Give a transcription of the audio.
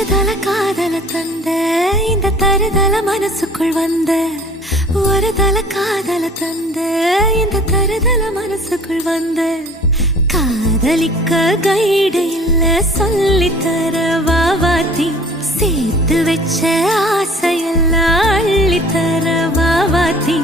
தருதல காதல தந்த இந்த தருதல மனசுக்குள் வந்த ஒரு தல காதல தந்த இந்த தருதல மனசுக்குள் வந்த காதலிக்க கைடு இல்ல சொல்லித்தர வாவாத்தி சேர்த்து வச்ச ஆசையெல்லாம் அள்ளித்தர வாவாத்தி